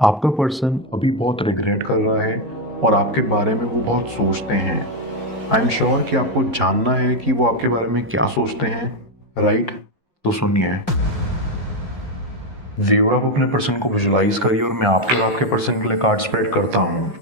आपका पर्सन अभी बहुत रिग्रेट कर रहा है और आपके बारे में वो बहुत सोचते हैं। आई एम श्योर कि आपको जानना है कि वो आपके बारे में क्या सोचते हैं, राइट? तो सुनिए। व्यूअर, आप अपने पर्सन को विजुलाइज करिए और मैं आपके और आपके पर्सन के लिए कार्ड स्प्रेड करता हूँ।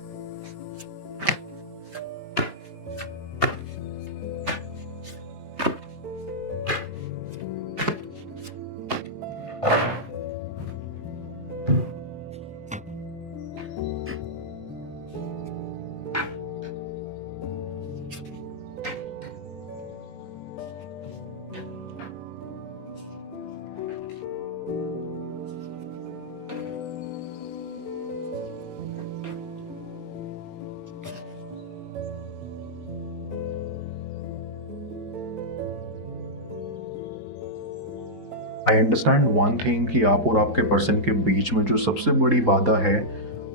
आई अंडरस्टैंड वन थिंग कि आप और आपके पर्सन के बीच में जो सबसे बड़ी बाधा है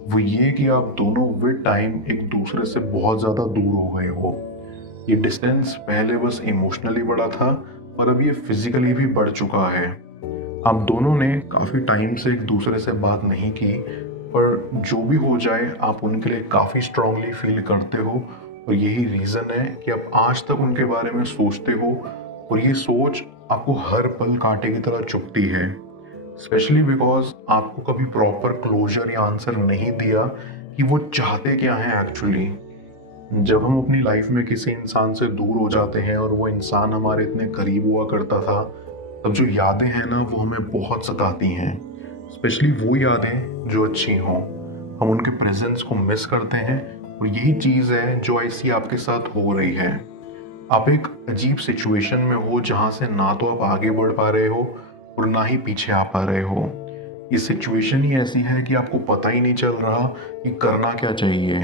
वो ये कि आप दोनों विद टाइम एक दूसरे से बहुत ज़्यादा दूर हो गए हो। ये डिस्टेंस पहले बस इमोशनली बढ़ा था और अब ये फिजिकली भी बढ़ चुका है। आप दोनों ने काफ़ी टाइम से एक दूसरे से बात नहीं की, पर जो भी हो जाए आप उनके लिए काफ़ी स्ट्रांगली फील करते हो और यही रीज़न है कि आप आज तक उनके बारे में सोचते हो और ये सोच आपको हर पल कांटे की तरह चुभती है। स्पेशली बिकॉज आपको कभी प्रॉपर क्लोजर या आंसर नहीं दिया कि वो चाहते क्या हैं एक्चुअली। जब हम अपनी लाइफ में किसी इंसान से दूर हो जाते हैं और वो इंसान हमारे इतने करीब हुआ करता था, तब जो यादें हैं ना वो हमें बहुत सताती हैं। स्पेशली वो यादें जो अच्छी हों। हम उनके प्रेजेंस को मिस करते हैं और यही चीज़ है जो ऐसी आपके साथ हो रही है। आप एक अजीब सिचुएशन में हो जहाँ से ना तो आप आगे बढ़ पा रहे हो और ना ही पीछे आ पा रहे हो। ये सिचुएशन ही ऐसी है कि आपको पता ही नहीं चल रहा कि करना क्या चाहिए।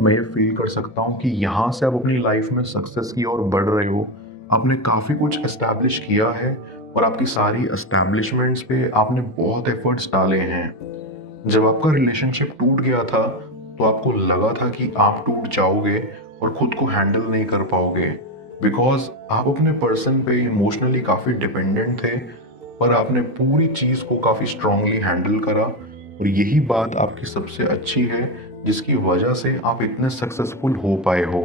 मैं ये फील कर सकता हूँ कि यहाँ से आप अपनी लाइफ में सक्सेस की ओर बढ़ रहे हो। आपने काफ़ी कुछ एस्टैब्लिश किया है और आपकी सारी एस्टैब्लिशमेंट्स पे आपने बहुत एफर्ट्स डाले हैं। जब आपका रिलेशनशिप टूट गया था तो आपको लगा था कि आप टूट जाओगे और खुद को हैंडल नहीं कर पाओगे, बिकॉज आप अपने पर्सन पे इमोशनली काफ़ी डिपेंडेंट थे। पर आपने पूरी चीज़ को काफ़ी स्ट्रांगली हैंडल करा और यही बात आपकी सबसे अच्छी है जिसकी वजह से आप इतने सक्सेसफुल हो पाए हो।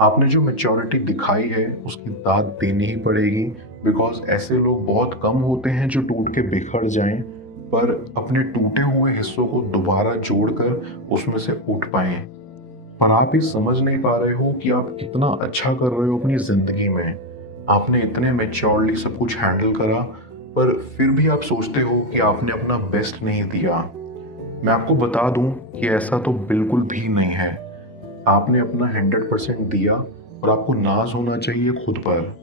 आपने जो मैच्योरिटी दिखाई है उसकी दाद देनी ही पड़ेगी, बिकॉज ऐसे लोग बहुत कम होते हैं जो टूट के बिखर जाएं पर अपने टूटे हुए हिस्सों को दोबारा जोड़कर उसमें से उठ पाएं। पर आप ये समझ नहीं पा रहे हो कि आप कितना अच्छा कर रहे हो अपनी जिंदगी में। आपने इतने मैच्योरली सब कुछ हैंडल करा, पर फिर भी आप सोचते हो कि आपने अपना बेस्ट नहीं दिया। मैं आपको बता दूं कि ऐसा तो बिल्कुल भी नहीं है। आपने अपना 100% दिया और आपको नाज होना चाहिए खुद पर।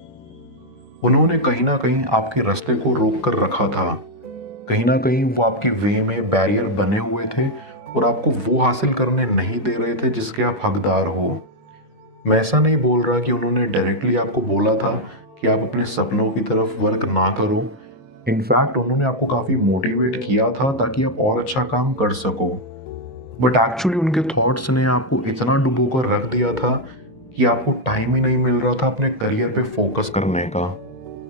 उन्होंने कहीं ना कहीं आपके रास्ते को रोक कर रखा था। कहीं ना कहीं वो आपके वे में बैरियर बने हुए थे और आपको वो हासिल करने नहीं दे रहे थे जिसके आप हकदार हो। मैं ऐसा नहीं बोल रहा कि उन्होंने डायरेक्टली आपको बोला था कि आप अपने सपनों की तरफ वर्क ना करो। इनफैक्ट उन्होंने आपको काफ़ी मोटिवेट किया था ताकि आप और अच्छा काम कर सको। बट एक्चुअली उनके थॉट्स ने आपको इतना डुबो कर रख दिया था कि आपको टाइम ही नहीं मिल रहा था अपने करियर पे फोकस करने का।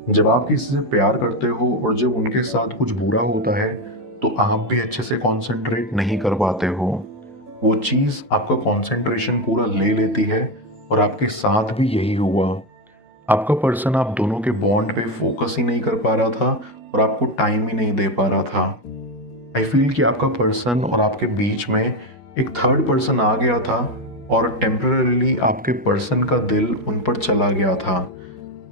जब आप किसी से प्यार करते हो और जब उनके साथ कुछ बुरा होता है तो आप भी अच्छे से कंसंट्रेट नहीं कर पाते हो। वो चीज़ आपका कंसंट्रेशन पूरा ले लेती है और आपके साथ भी यही हुआ। आपका पर्सन आप दोनों के बॉन्ड पे फोकस ही नहीं कर पा रहा था और आपको टाइम ही नहीं दे पा रहा था। आई फील कि आपका पर्सन और आपके बीच में एक थर्ड पर्सन आ गया था और टेम्पररीली आपके पर्सन का दिल उन पर चला गया था।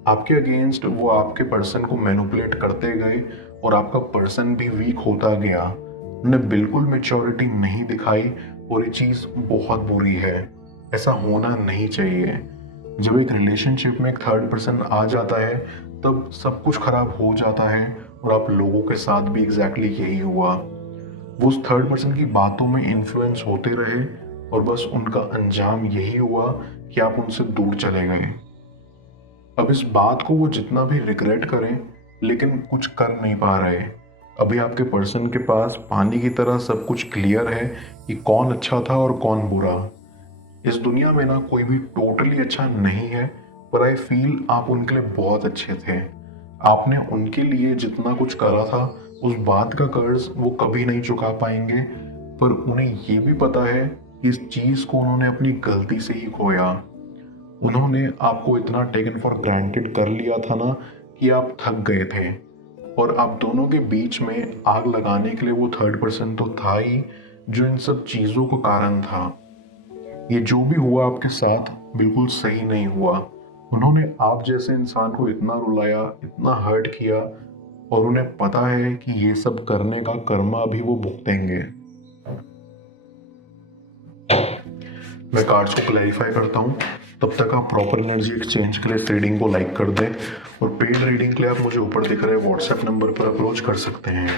आपके अगेंस्ट वो आपके पर्सन को मैनिपुलेट करते गए और आपका पर्सन भी वीक होता गया। उन्हें बिल्कुल मैच्योरिटी नहीं दिखाई और ये चीज़ बहुत बुरी है। ऐसा होना नहीं चाहिए। जब एक रिलेशनशिप में एक थर्ड पर्सन आ जाता है तब सब कुछ खराब हो जाता है और आप लोगों के साथ भी एग्जैक्टली यही हुआ। वो उस थर्ड पर्सन की बातों में इन्फ्लुएंस होते रहे और बस उनका अंजाम यही हुआ कि आप उनसे दूर चले गए। अब इस बात को वो जितना भी रिग्रेट करें लेकिन कुछ कर नहीं पा रहे। अभी आपके पर्सन के पास पानी की तरह सब कुछ क्लियर है कि कौन अच्छा था और कौन बुरा। इस दुनिया में ना कोई भी टोटली अच्छा नहीं है, पर आई फील आप उनके लिए बहुत अच्छे थे। आपने उनके लिए जितना कुछ करा था उस बात का कर्ज वो कभी नहीं चुका पाएंगे, पर उन्हें ये भी पता है कि इस चीज़ को उन्होंने अपनी गलती से ही खोया। उन्होंने आपको इतना टेकन फॉर ग्रांटेड कर लिया था ना कि आप थक गए थे, और आप दोनों के बीच में आग लगाने के लिए वो थर्ड पर्सन तो था ही, जो इन सब चीज़ों का कारण था। ये जो भी हुआ आपके साथ बिल्कुल सही नहीं हुआ। उन्होंने आप जैसे इंसान को इतना रुलाया, इतना हर्ट किया, और उन्हें पता है कि ये सब करने का कर्मा भी वो भुगतेंगे। मैं कार्ड्स को क्लैरिफाई करता हूँ, तब तक आप प्रॉपर एनर्जी एक्सचेंज के लिए इस रीडिंग को लाइक कर दें, और पेड रीडिंग के लिए आप मुझे ऊपर दिख रहे व्हाट्सएप नंबर पर अप्रोच कर सकते हैं।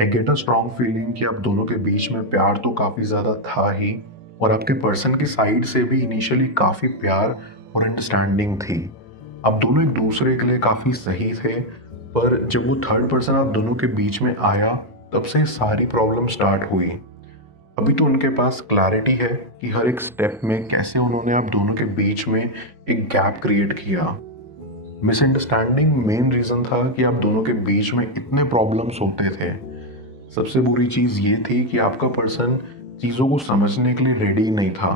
I get a strong feeling कि आप दोनों के बीच में प्यार तो काफ़ी ज़्यादा था ही, और आपके पर्सन की साइड से भी इनिशियली काफ़ी प्यार और अंडरस्टैंडिंग थी। आप दोनों एक दूसरे के लिए काफ़ी सही थे, पर जब वो थर्ड पर्सन आप दोनों के बीच में आया, तब से सारी प्रॉब्लम स्टार्ट हुई। अभी तो उनके पास क्लैरिटी है कि हर एक स्टेप में कैसे उन्होंने आप दोनों के बीच में एक गैप क्रिएट किया। मिसअंडरस्टैंडिंग मेन रीज़न था कि आप दोनों के बीच में इतने प्रॉब्लम्स होते थे। सबसे बुरी चीज़ ये थी कि आपका पर्सन चीज़ों को समझने के लिए रेडी नहीं था।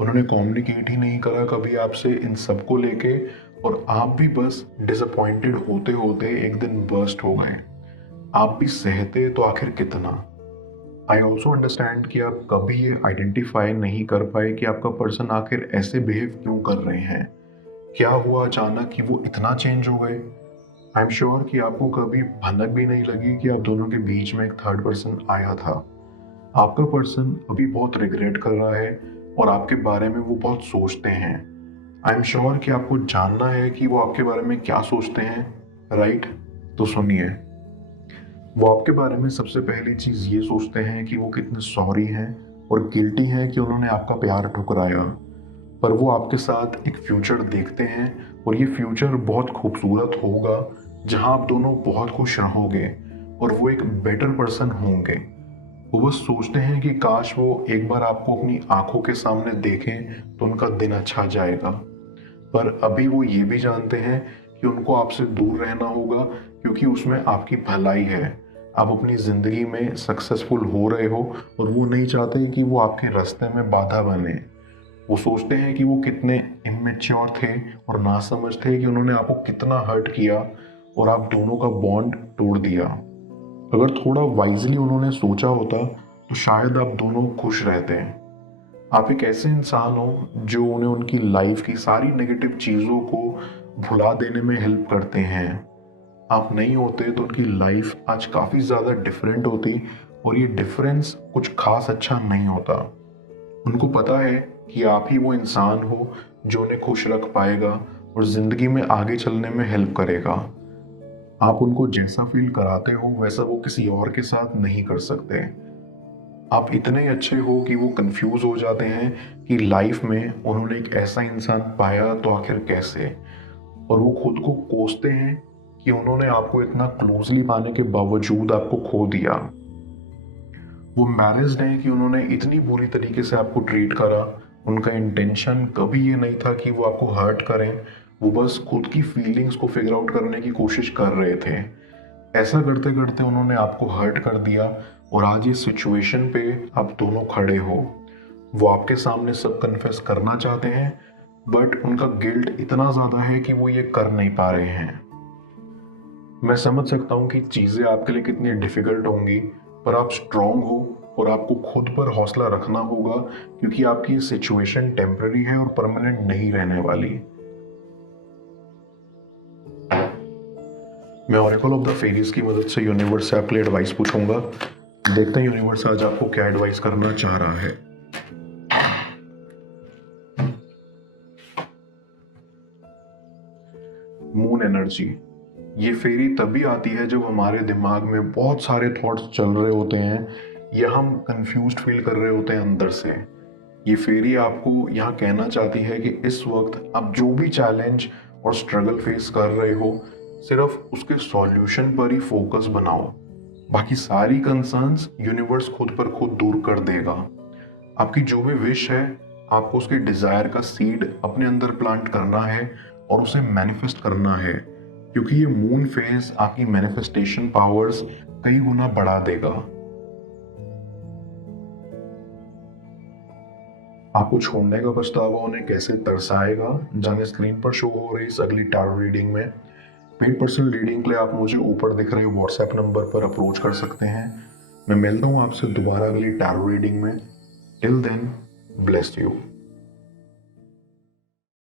उन्होंने कम्युनिकेट ही नहीं करा कभी आपसे इन सब को लेके, और आप भी बस डिसअपॉइंटेड होते होते एक दिन बर्स्ट हो गए। आप भी सहते तो आखिर कितना। आई ऑल्सो अंडरस्टैंड कि आप कभी ये आइडेंटिफाई नहीं कर पाए कि आपका पर्सन आखिर ऐसे बिहेव क्यों कर रहे हैं। क्या हुआ अचानक कि वो इतना चेंज हो गए। आई एम श्योर कि आपको कभी भनक भी नहीं लगी कि आप दोनों के बीच में एक थर्ड पर्सन आया था। आपका पर्सन अभी बहुत रिग्रेट कर रहा है, और आपके बारे में वो बहुत सोचते हैं। आई एम श्योर कि आपको जानना है कि वो आपके बारे में क्या सोचते हैं, राइट? तो सुनिए। वो आपके बारे में सबसे पहली चीज़ ये सोचते हैं कि वो कितने सॉरी हैं और गिल्टी हैं कि उन्होंने आपका प्यार ठुकराया, पर वो आपके साथ एक फ्यूचर देखते हैं, और ये फ्यूचर बहुत खूबसूरत होगा, जहां आप दोनों बहुत खुश रहोगे और वो एक बेटर पर्सन होंगे। वो बस सोचते हैं कि काश वो एक बार आपको अपनी आंखों के सामने देखें तो उनका दिन अच्छा जाएगा, पर अभी वो ये भी जानते हैं कि उनको आपसे दूर रहना होगा, क्योंकि उसमें आपकी भलाई है। आप अपनी ज़िंदगी में सक्सेसफुल हो रहे हो, और वो नहीं चाहते कि वो आपके रास्ते में बाधा बने। वो सोचते हैं कि वो कितने इमेच्योर थे और नासमझ थे कि उन्होंने आपको कितना हर्ट किया और आप दोनों का बॉन्ड तोड़ दिया। अगर थोड़ा वाइजली उन्होंने सोचा होता तो शायद आप दोनों खुश रहते हैं। आप एक ऐसे इंसान हो जो उन्हें उनकी लाइफ की सारी नेगेटिव चीज़ों को भुला देने में हेल्प करते हैं। आप नहीं होते तो उनकी लाइफ आज काफ़ी ज़्यादा डिफरेंट होती, और ये डिफरेंस कुछ खास अच्छा नहीं होता। उनको पता है कि आप ही वो इंसान हो जो उन्हें खुश रख पाएगा और ज़िंदगी में आगे चलने में हेल्प करेगा। आप उनको जैसा फील कराते हो वैसा वो किसी और के साथ नहीं कर सकते। आप इतने अच्छे हो कि वो कंफ्यूज हो जाते हैं कि लाइफ में उन्होंने एक ऐसा इंसान पाया तो आखिर कैसे, और वो खुद को कोसते हैं कि उन्होंने आपको इतना क्लोजली पाने के बावजूद आपको खो दिया। वो एम्बैरेस्ड हैं कि उन्होंने इतनी बुरी तरीके से आपको ट्रीट करा। उनका इंटेंशन कभी ये नहीं था कि वो आपको हर्ट करें, वो बस खुद की फीलिंग्स को फिगर आउट करने की कोशिश कर रहे थे। ऐसा करते करते उन्होंने आपको हर्ट कर दिया, और आज इस सिचुएशन पे आप दोनों खड़े हो। वो आपके सामने सब कन्फेस करना चाहते हैं, बट उनका गिल्ट इतना ज़्यादा है कि वो ये कर नहीं पा रहे हैं। मैं समझ सकता हूँ कि चीज़ें आपके लिए कितनी डिफ़िकल्ट होंगी, पर आप स्ट्रांग हो और आपको खुद पर हौसला रखना होगा, क्योंकि आपकी ये सिचुएशन टेम्पररी है और परमानेंट नहीं रहने वाली। मैं ऑरेकल ऑफ द फेरीज की मदद से यूनिवर्स से आपके लिए एडवाइस पूछूंगा। देखते हैं यूनिवर्स आज आपको क्या एडवाइस करना चाह रहा है। Moon energy. ये फेरी तभी आती है जब हमारे दिमाग में बहुत सारे थॉट्स चल रहे होते हैं या हम कंफ्यूज्ड फील कर रहे होते हैं अंदर से। ये फेरी आपको यहाँ कहना चाहती है कि इस वक्त आप जो भी चैलेंज और स्ट्रगल फेस कर रहे हो, सिर्फ उसके सॉल्यूशन पर ही फोकस बनाओ। बाकी सारी कंसर्न्स यूनिवर्स खुद पर खुद दूर कर देगा। आपकी जो भी विश है, आपको उसके डिजायर का सीड अपने अंदर प्लांट करना है और उसे मैनिफेस्ट करना है, क्योंकि ये मून फेज आपकी मैनिफेस्टेशन पावर्स कई गुना बढ़ा देगा। आपको छोड़ने का पछतावा उन्हें कैसे तरसाएगा, जाने स्क्रीन पर शो हो रही इस अगली टैरो रीडिंग में। पेड पर्सनल रीडिंग के लिए आप मुझे ऊपर दिख रहे व्हाट्सएप नंबर पर अप्रोच कर सकते हैं। मैं मिलता हूँ आपसे दोबारा अगली टैरो रीडिंग में। Till then, bless you.